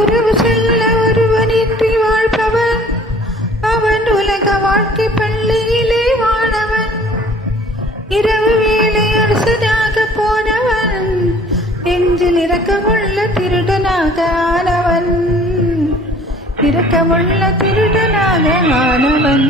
உறவு செல்ல ஒருவனின்றி வாழ்பவன் அவன் உலக வாழ்க்கை பள்ளியிலே வாழவன். இரவு வேளை அரசனாக போனவன் நெஞ்சில் இரக்கமுள்ள திருடனாக ஆனவன். இரக்கமுள்ள திருடனாக ஆனவன்.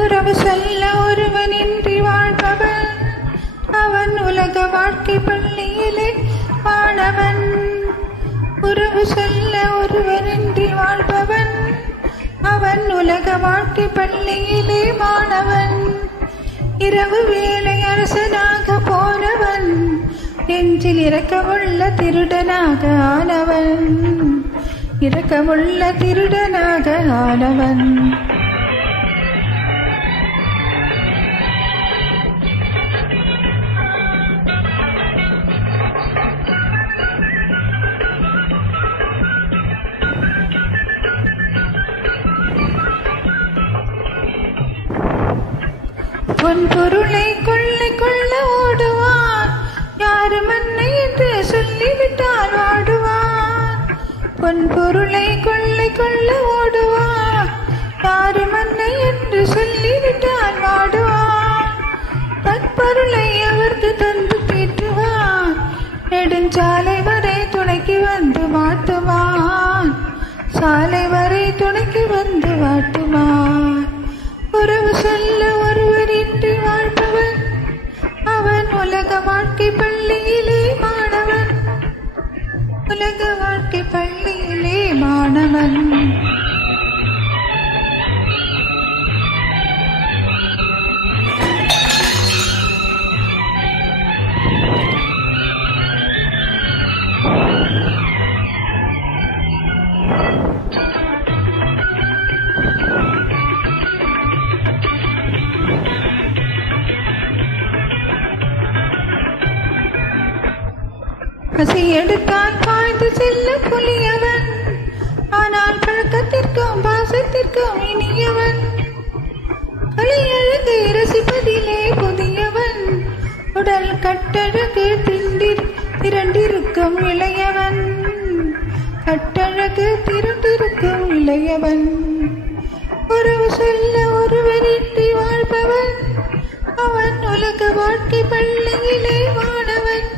உறவு சொல்ல ஒருவனின்றி வாழ்பவன் அவன் உலக வாழ்க்கை பள்ளியிலே மாணவன். உறவு சொல்ல ஒருவனின்றி வாழ்பவன் அவன் உலக வாழ்க்கை பள்ளியிலே மாணவன். இரவு வேளை அரசனாக போனவன் நெஞ்சில் இரக்கமுள்ள திருடனாக ஆனவன். இரக்கமுள்ள திருடனாக ஆனவன். பொன் பொருளை கொள்ளை கொள்ள ஓடுவான் யாரு மன்னை என்று சொல்லிவிட்டால் வாடுவான். பொன் பொருளை கொள்ளை கொள்ள ஓடுவான் யாரு மன்னை என்று சொல்லிவிட்டால் வாடுவான். தற்பொருளை அவருக்கு தந்து தீட்டுவான் நெடுஞ்சாலை வரை துணைக்கு வந்து மாட்டுவான். சாலை வரை துணைக்கு வந்து வாட்டுவான். உறவு சொல்ல ஒருவரின்றி வாழ்பவன் அவன் உலக வாழ்க்கை பள்ளியிலே மாணவன். உலக வாழ்க்கை பள்ளியிலே மாணவன். பசி எடுத்தால் பாய்ந்து செல்ல புலியவன் ஆனால் பழக்கத்திற்கும் பாசத்திற்கும் இனியவன். களியழகு ரசிப்பதிலே புதியவன் உடல் கட்டழகு திரண்டிருக்கும் இளையவன். கட்டழகு திரண்டிருக்கும் இளையவன். உறவு சொல்ல ஒருவரின்றி வாழ்பவன் அவன் உலக வாழ்க்கை பள்ளியிலே மாணவன்.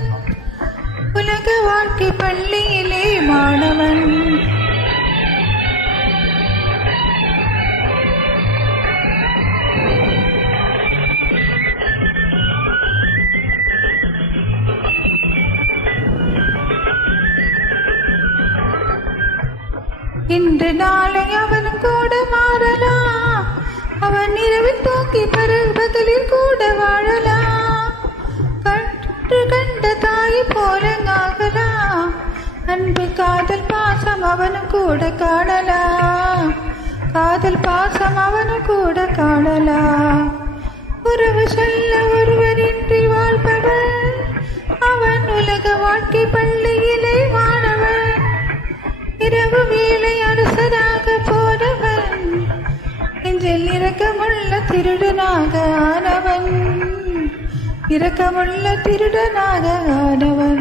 உலக வாழ்க்கை பள்ளியிலே மாணவன். இன்று நாளை அவனும் கூட மாறலாம். அவன் இரவில் தூக்கி பகலில் கூட வாழலாம். கண்ட தாயை போலங்காகலாம். அன்பு காதல் பாசம் அவனும் கூட காணலாம். காதல் பாசம் அவனும் கூட காணலாம். உறவு சொல்ல ஒருவரின்றி வாழ்பவன் அவன் உலக வாழ்க்கை பள்ளியிலே மாணவன். இரவு வேளை அரசனாக போனவன் நெஞ்சில் இரக்கமுள்ள திருடனாக ஆனவன். இரக்கமுள்ள திருடனாக ஆனவன்.